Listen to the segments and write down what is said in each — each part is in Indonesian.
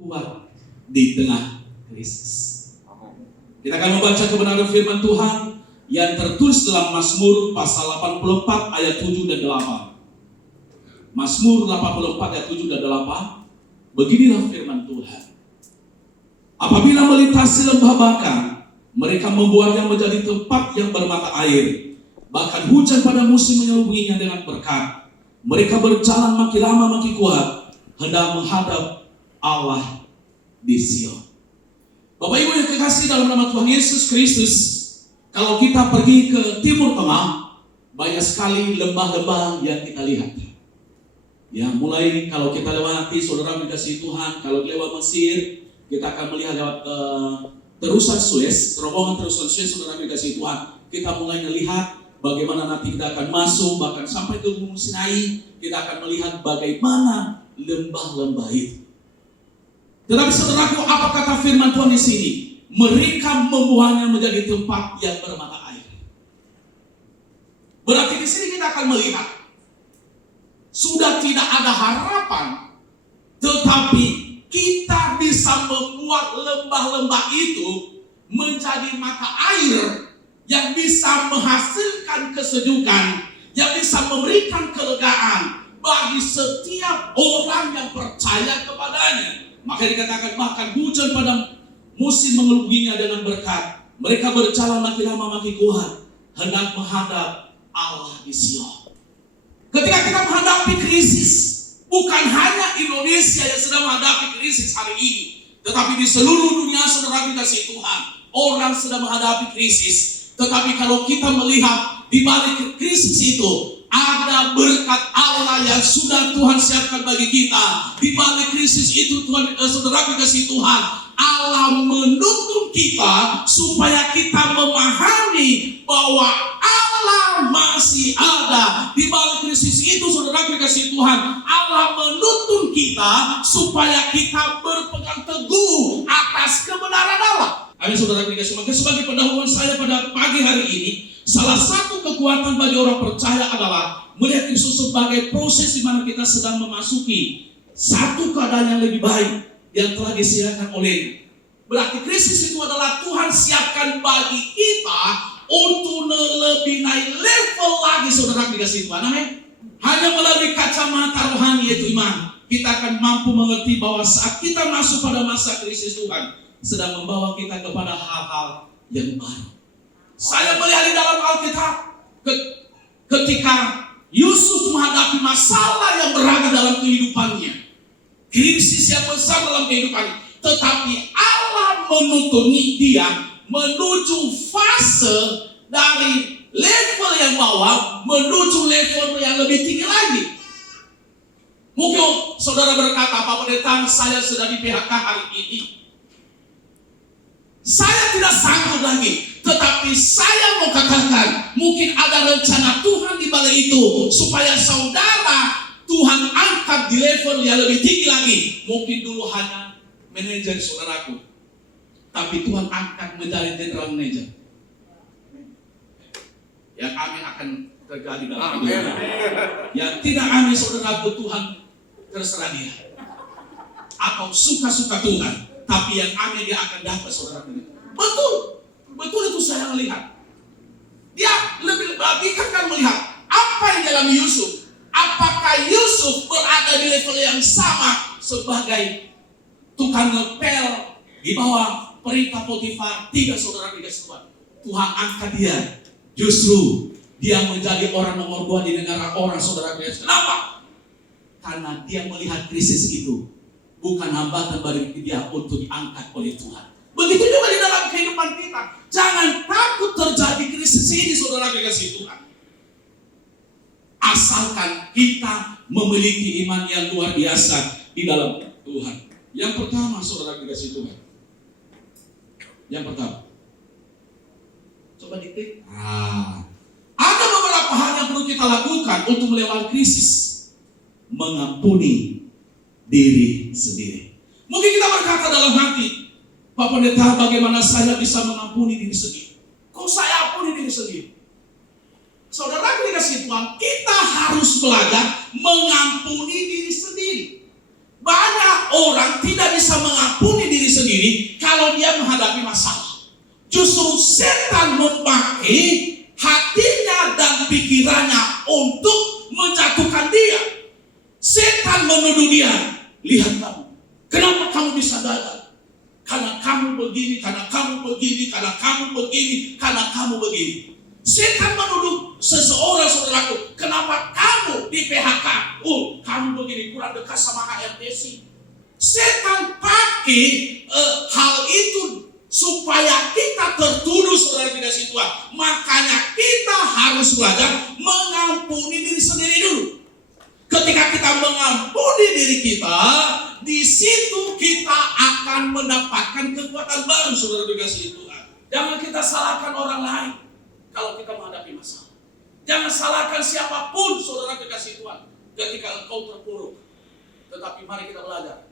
kuat di tengah krisis. Kita akan membaca kebenaran firman Tuhan yang tertulis dalam Mazmur pasal 84 ayat 7 dan 8. Mazmur 84 ayat 7 dan 8. Beginilah firman Tuhan. Apabila melintasi lembah Baka, mereka membuatnya menjadi tempat yang bermata air. Bahkan hujan pada musim menyelubunginya dengan berkat. Mereka berjalan makin lama makin kuat, hendak menghadap Allah di Sion. Bapak Ibu yang kekasih dalam nama Tuhan Yesus Kristus, kalau kita pergi ke Timur Tengah, banyak sekali lembah-lembah yang kita lihat. Ya, mulai kalau kita lewati, saudara dikasih Tuhan, kalau lewat Mesir, kita akan melihat lewat terusan Suez, terowongan terusan Suez, saudara dikasih Tuhan. Kita mulai melihat bagaimana nanti kita akan masuk, bahkan sampai ke Gunung Sinai, kita akan melihat bagaimana lembah-lembah itu. Tetapi saudaraku, apa kata firman Tuhan di sini? Mereka membuatnya menjadi tempat yang bermata air. Berarti di sini kita akan melihat sudah tidak ada harapan, tetapi kita bisa membuat lembah-lembah itu menjadi mata air yang bisa menghasilkan kesejukan, yang bisa memberikan kelegaan bagi setiap orang yang percaya kepadanya. Maka dikatakan bahkan hujan pada musim mengelubunginya dengan berkat. Mereka berjalan makin lama makin kuat, hendak menghadap Allah di Sion. Ketika kita menghadapi krisis, bukan hanya Indonesia yang sedang menghadapi krisis hari ini, tetapi di seluruh dunia, saudara dikasih Tuhan, orang sedang menghadapi krisis. Tetapi kalau kita melihat di balik krisis itu, ada berkat Allah yang sudah Tuhan siapkan bagi kita. Di balik krisis itu, Tuhan, saudara dikasih Tuhan, Allah menuntun kita supaya kita memahami bahwa Allah masih ada. Di balik krisis itu, saudara dikasih Tuhan, Allah menuntun kita supaya kita berpegang teguh atas kebenaran Allah. Amin, saudara dikasih Tuhan. Sebagai pendahuluan saya pada pagi hari ini, salah satu kekuatan bagi orang percaya adalah melihat Yesus sebagai proses di mana kita sedang memasuki satu keadaan yang lebih baik yang telah disediakan oleh. Berarti krisis itu adalah Tuhan siapkan bagi kita untuk lebih naik level lagi, saudara dikasih Tuhan. Amin. Hanya melalui kacamata rohani yaitu iman, kita akan mampu mengerti bahwa saat kita masuk pada masa krisis, Tuhan sedang membawa kita kepada hal-hal yang baru. Saya melihat di dalam Alkitab ketika Yusuf menghadapi masalah yang berat dalam kehidupannya, krisis yang besar dalam kehidupannya, tetapi Allah menuntun dia menuju fase dari level yang bawah menuju level yang lebih tinggi lagi. Mungkin saudara berkata, Pak Pendeta, saya sudah di PHK hari ini, saya tidak sanggup lagi. Tetapi saya mau katakan, mungkin ada rencana Tuhan di balik itu, supaya saudara Tuhan angkat di level yang lebih tinggi lagi. Mungkin dulu hanya manajer saudaraku, tapi Tuhan angkat menjadi general manager. Yang amin akan terjadi dalam hidup. Yang tidak amin, saudaraku, Tuhan terserah dia. Atau suka-suka Tuhan, tapi yang amin dia akan dapat, saudaraku. Betul itu saya melihat. Dia lebih kan melihat apa yang dalam Yusuf. Apakah Yusuf berada di level yang sama sebagai tukang ngepel di bawah perintah Potifar? Tidak, saudara, tidak semua. Tuhan angkat dia. Justru dia menjadi orang nomor 2 di negara orang, saudara. Kenapa? Karena dia melihat krisis itu bukan hambatan bagi dia untuk diangkat oleh Tuhan. Begitu juga di dalam kehidupan kita. Jangan takut terjadi krisis ini, saudara dikasih Tuhan. Asalkan kita memiliki iman yang luar biasa di dalam Tuhan. Yang pertama, saudara dikasih Tuhan. Yang pertama. Coba diklik. Ada beberapa hal yang perlu kita lakukan untuk melewati krisis. Mengampuni diri sendiri. Mungkin kita berkata dalam hati, Pak Pendeta, bagaimana saya bisa mengampuni diri sendiri? Kok saya ampuni diri sendiri? Saudara dikasih Tuhan, kita harus belajar mengampuni diri sendiri. Banyak orang tidak bisa mengampuni begini kalau dia menghadapi masalah. Justru setan memakai hatinya dan pikirannya untuk menjatuhkan dia. Setan menuduh dia, lihat kamu, kenapa kamu bisa gagal? Karena kamu begini, karena kamu begini, karena kamu begini, karena kamu begini. Setan menuduh seseorang, saudaraku, kenapa kamu di PHK? Oh, kamu begini, kurang dekat sama HRDC. Setan pakai hal itu supaya kita tertuduh, saudara dikasih Tuhan. Makanya kita harus belajar mengampuni diri sendiri dulu. Ketika kita mengampuni diri kita, di situ kita akan mendapatkan kekuatan baru, saudara dikasih Tuhan. Jangan kita salahkan orang lain kalau kita menghadapi masalah. Jangan salahkan siapapun, saudara dikasih Tuhan, ketika engkau terpuruk. Tetapi mari kita belajar.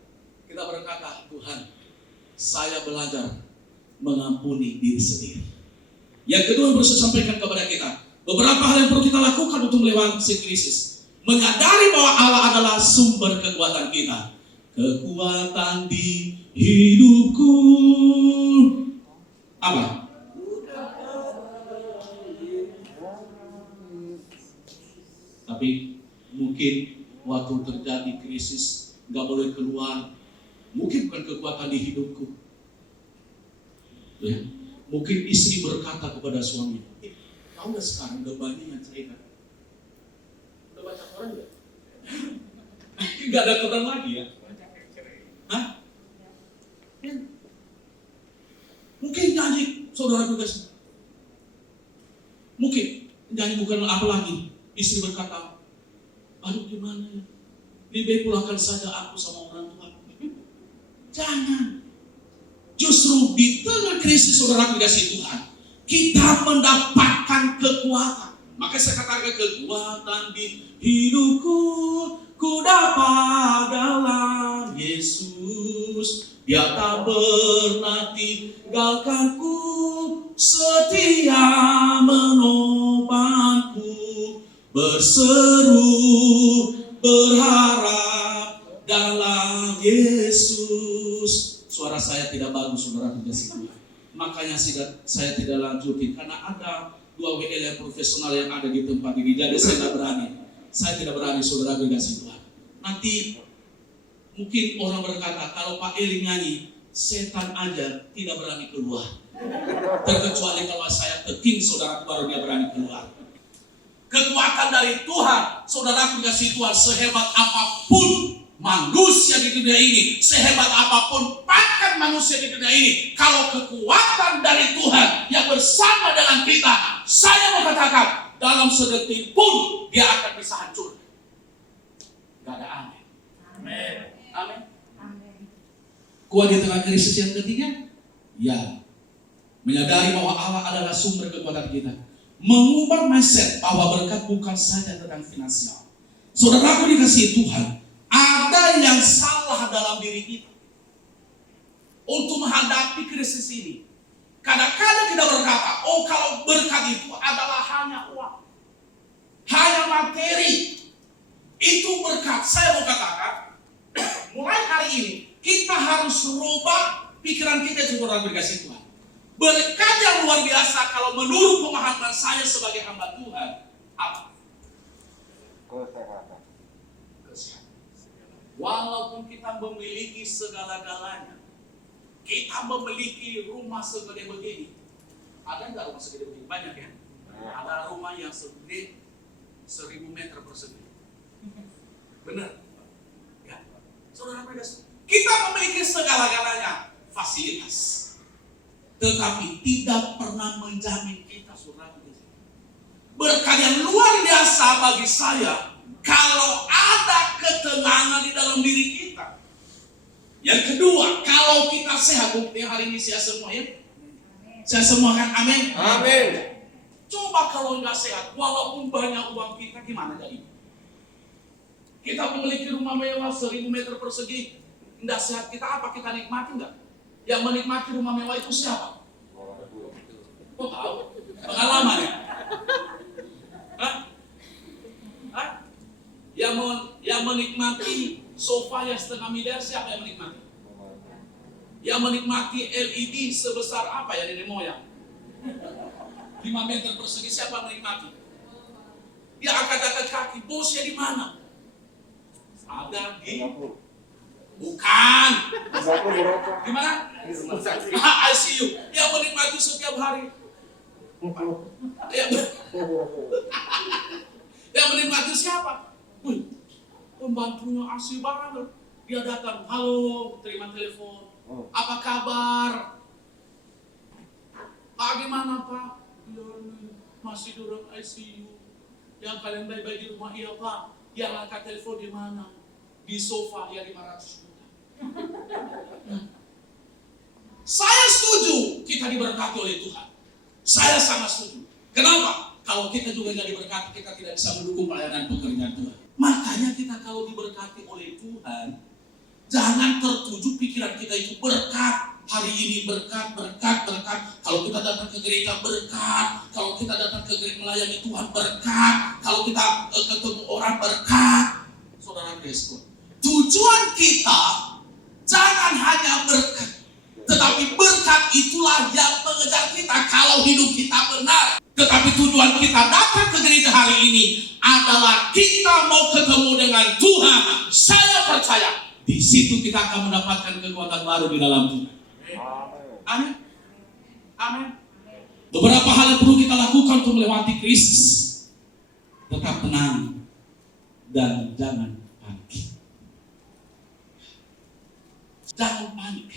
Kita berkata, Tuhan, saya belajar mengampuni diri sendiri. Yang kedua yang harus saya sampaikan kepada kita, beberapa hal yang perlu kita lakukan untuk melewati krisis. Menyadari bahwa Allah adalah sumber kekuatan kita. Kekuatan di hidupku. Apa? Tapi mungkin waktu terjadi krisis gak boleh keluar. Mungkin bukan kekuatan di hidupku. Ya. Mungkin istri berkata kepada suami, tahu gak sekarang bebannya yang cerita? Udah baca Quran gak? Gak ada Quran lagi ya? Hah? Ya. Mungkin nyanyi, saudara guys. Mungkin nyanyi bukan apa lagi. Istri berkata, aduh gimana ya? Lebih baik pulangkan saja aku sama orang tua. Jangan. Justru di tengah krisis, saudara dikasih Tuhan, kita mendapatkan kekuatan. Maka saya katakan kekuatan di hidupku, ku dapat dalam Yesus. Dia tak pernah tinggalkanku, setia menopangku, berseru berharap dalam Yesus. Suara saya tidak bagus, saudara dikasih Tuhan. Makanya saya tidak lanjutin karena ada 2 WL yang profesional yang ada di tempat ini. Jadi saya tidak berani. Saya tidak berani, saudara dikasih Tuhan. Nanti mungkin orang berkata kalau Pak Eli nyanyi, setan aja tidak berani keluar. Terkecuali kalau saya keting, saudara, baru dia berani keluar. Kekuatan dari Tuhan, saudara dikasih Tuhan, sehebat apapun manusia di dunia ini, sehebat apapun pakan manusia di dunia ini, kalau kekuatan dari Tuhan yang bersama dengan kita, saya mau katakan, dalam sedetik pun dia akan bisa hancur. Gak ada amin. Amin. Amin. Amin. Kuat di tengah krisis yang ketiga, ya, menyadari bahwa Allah adalah sumber kekuatan kita. Mengubah mindset bahwa berkat bukan saja tentang finansial. Saudaraku dikasihi Tuhan, ada yang salah dalam diri kita untuk menghadapi krisis ini. Kadang-kadang kita berkata, oh kalau berkat itu adalah hanya uang, hanya materi. Itu berkat. Saya mau katakan, mulai hari ini kita harus rubah pikiran kita juga dikasih Tuhan. Berkat yang luar biasa kalau menurut pemahaman saya sebagai hamba Tuhan, apa? Kesehatan. Walaupun kita memiliki segala-galanya, kita memiliki rumah segede begini. Ada nggak rumah segede begini? Banyak ya? Ada rumah yang segede 1000 meter persegi. Benar? Ya. Saudara kita memiliki segala-galanya, fasilitas. Tetapi tidak pernah menjamin kita, saudara. Berkat yang luar biasa bagi saya kalau ada ketenangan di dalam diri kita. Yang kedua, kalau kita sehat, bukti hari ini saya semua ya. Saya semua kan amin. Amin. Coba kalau nggak sehat, walaupun banyak uang kita, gimana jadi? Kita memiliki rumah mewah 1000 meter persegi, nggak sehat kita apa? Kita nikmati nggak? Yang menikmati rumah mewah itu siapa? Kok tahu? Pengalaman ya? Hah? Hah? Yang menikmati sofa yang 500 miliar siapa yang menikmati? Yang menikmati LED sebesar apa ya nenek moyang? 5 meter persegi, siapa menikmati? Dia angkat-angkat kaki, bosnya di mana? Ada di... Bukan. Di mana? ICU. Yang menikmati setiap hari. Yang menikmati siapa? Wih, pembantunya asli banget. Dia datang, halo, terima telepon. Apa kabar? Pak, gimana Pak? Ya, masih di ruang ICU. Yang kalian baik-baik di rumah, iya Pak. Yang angkat telepon di mana? Di sofa, ya 500 juta. Saya setuju kita diberkati oleh Tuhan. Saya sangat setuju. Kenapa? Kalau kita juga nggak diberkati, kita tidak bisa mendukung pelayanan pekerjaan Tuhan. Makanya kita kalau diberkati oleh Tuhan, jangan tertuju pikiran kita itu berkat. Hari ini berkat. Kalau kita datang ke gereja berkat. Kalau kita datang ke gereja melayani Tuhan berkat. Kalau kita ketemu orang berkat. Saudara Kristo, tujuan kita jangan hanya berkat, tetapi berkat itulah yang mengejar kita kalau hidup kita benar. Tetapi tujuan kita datang ke gereja hari ini adalah kita mau ketemu dengan Tuhan. Saya percaya di situ kita akan mendapatkan kekuatan baru di dalam Tuhan. Amin. Amin. Beberapa hal yang perlu kita lakukan untuk melewati krisis. Tetap tenang dan jangan panik. Jangan panik.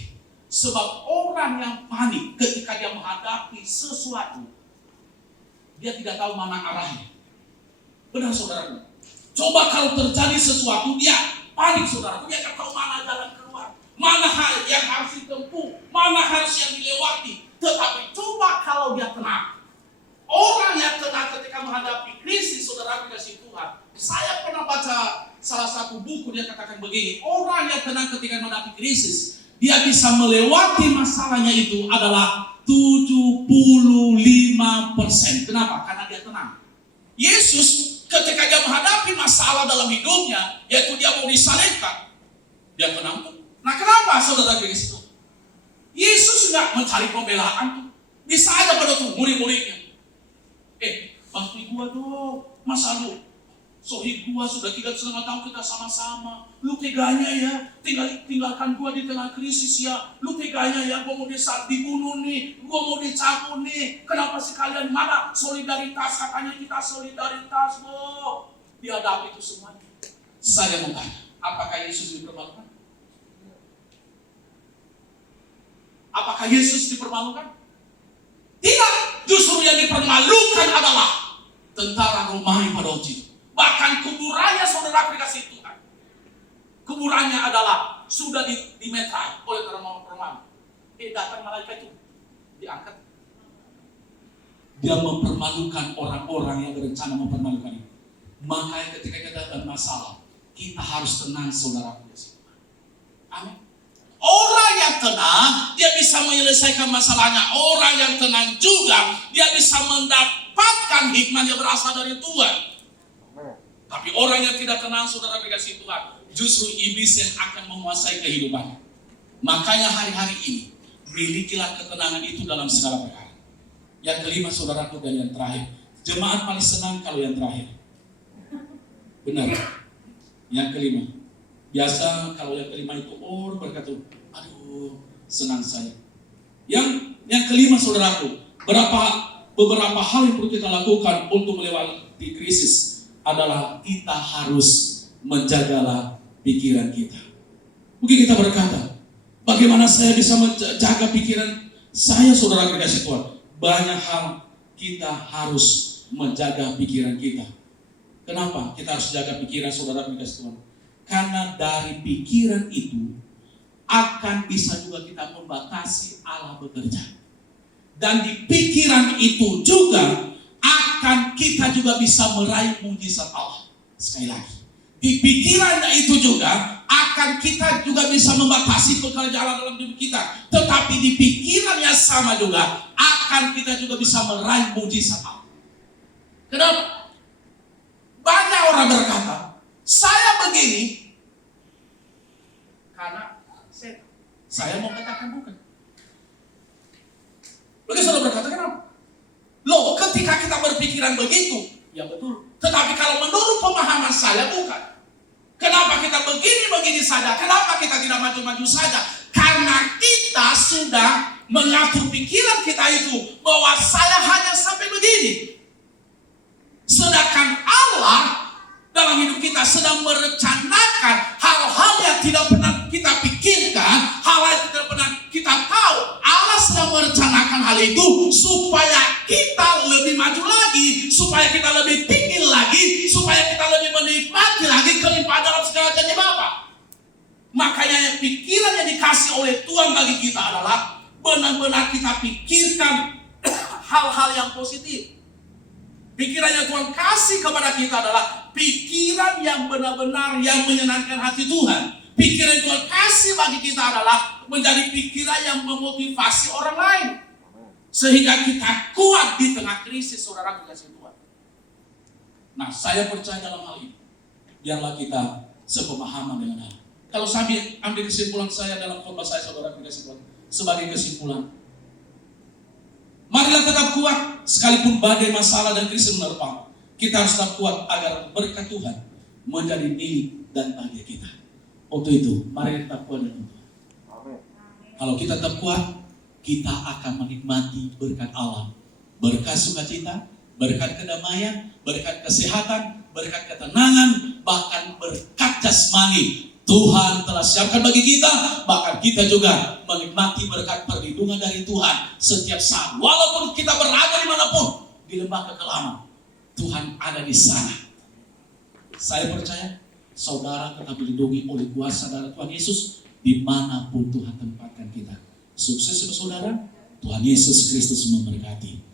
Sebab orang yang panik ketika dia menghadapi sesuatu, dia tidak tahu mana arahnya. Benar saudaraku. Coba kalau terjadi sesuatu, dia panik saudaraku. Dia tidak tahu mana jalan keluar, mana hal yang harus ditempuh, mana harus yang dilewati. Tetapi coba kalau dia tenang. Orang yang tenang ketika menghadapi krisis, saudara kasih Tuhan. Saya pernah baca salah satu buku, dia katakan begini, orang yang tenang ketika menghadapi krisis, dia bisa melewati masalahnya itu adalah 75%. Kenapa? Karena dia tenang. Yesus ketika dia menghadapi masalah dalam hidupnya, yaitu dia mau disalibkan, dia tenang tuh. Nah kenapa saudara kasih Tuhan? Yesus nggak mencari pembelaan tuh. Bisa aja pada tuh murid-muridnya. Bantu gua dong, masa lu sohib gua sudah 3,5 tahun kita sama-sama. Lu teganya ya, tinggalkan gua di tengah krisis ya. Lu teganya ya, gua mau dibunuh nih, gua mau dicabut nih. Kenapa sih kalian mana solidaritas? Katanya kita solidaritas loh. Dihadapi itu semuanya. Saya mau tanya, apakah Yesus dipermalukan? Apakah Yesus dipermalukan? Tidak, justru yang dipermalukan adalah tentara Romawi pada waktu itu. Bahkan kuburannya saudara dikasih Tuhan. Kuburannya adalah sudah dimetrai oleh tentara Romawi. Datang malaikat itu diangkat. Dia mempermalukan orang-orang yang berencana mempermalukan itu. Makanya ketika kita ada masalah, kita harus tenang saudara. Amin. Orang yang tenang, dia bisa menyelesaikan masalahnya. Orang yang tenang juga, dia bisa mendapatkan hikmah yang berasal dari Tuhan. Tapi orang yang tidak tenang, saudara dikasih Tuhan, justru iblis yang akan menguasai kehidupannya. Makanya hari-hari ini, milikilah ketenangan itu dalam segala perkara. Yang kelima, saudaraku, dan yang terakhir. Jemaat paling senang kalau yang terakhir. Benar. Yang kelima. Biasa kalau yang kelima itu orang berkata, aduh senang saya. Yang kelima saudaraku, beberapa hal yang perlu kita lakukan untuk melewati krisis adalah kita harus menjagalah pikiran kita. Mungkin kita berkata, bagaimana saya bisa menjaga pikiran saya saudara kasih Tuhan? Banyak hal kita harus menjaga pikiran kita. Kenapa kita harus jaga pikiran saudara kasih Tuhan? Karena dari pikiran itu akan bisa juga kita membatasi Allah bekerja. Dan di pikiran itu juga akan kita juga bisa meraih mujizat Allah. Sekali lagi, di pikiran itu juga akan kita juga bisa membatasi pekerjaan dalam hidup kita. Tetapi di pikiran yang sama juga akan kita juga bisa meraih mujizat Allah. Kenapa? Banyak orang berkata, saya begini karena Saya mau katakan bukan. Bagi saudara berkata kenapa? Loh, ketika kita berpikiran begitu, ya betul. Tetapi kalau menurut pemahaman saya bukan. Kenapa kita begini-begini saja? Kenapa kita tidak maju-maju saja? Karena kita sudah mengatur pikiran kita itu bahwa saya hanya sampai begini. Sedangkan Allah dalam hidup kita sedang merencanakan hal-hal yang tidak pernah kita pikirkan, hal yang tidak pernah kita tahu. Allah sedang merencanakan hal itu supaya kita lebih maju lagi, supaya kita lebih tinggi lagi, supaya kita lebih menikmati lagi kelimpahan dalam segala janji Bapa. Makanya pikiran yang dikasih oleh Tuhan bagi kita adalah benar-benar kita pikirkan hal-hal yang positif. Pikiran yang Tuhan kasih kepada kita adalah pikiran yang benar-benar yang menyenangkan hati Tuhan. Pikiran yang Tuhan kasih bagi kita adalah menjadi pikiran yang memotivasi orang lain. Sehingga kita kuat di tengah krisis, saudara kekasih Tuhan. Nah, saya percaya dalam hal ini. Biarlah kita sepemahaman dengan hal. Kalau saya ambil kesimpulan saya dalam khotbah saya, saudara kekasih Tuhan. Sebagai kesimpulan, marilah tetap kuat sekalipun badai masalah dan krisis menerpa. Kita harus tetap kuat agar berkat Tuhan menjadi milik dan bahagia kita. Untuk itu, mari tetap kuat dengan Tuhan. Kalau kita tetap kuat, kita akan menikmati berkat Allah. Berkat sukacita, berkat kedamaian, berkat kesehatan, berkat ketenangan, bahkan berkat jasmani. Tuhan telah siapkan bagi kita, bahkan kita juga menikmati berkat perlindungan dari Tuhan setiap saat. Walaupun kita berada dimanapun, di lembah kekelaman, Tuhan ada di sana. Saya percaya, saudara tetap dilindungi oleh kuasa darah Tuhan Yesus dimanapun Tuhan tempatkan kita. Sukses saudara, Tuhan Yesus Kristus memberkati.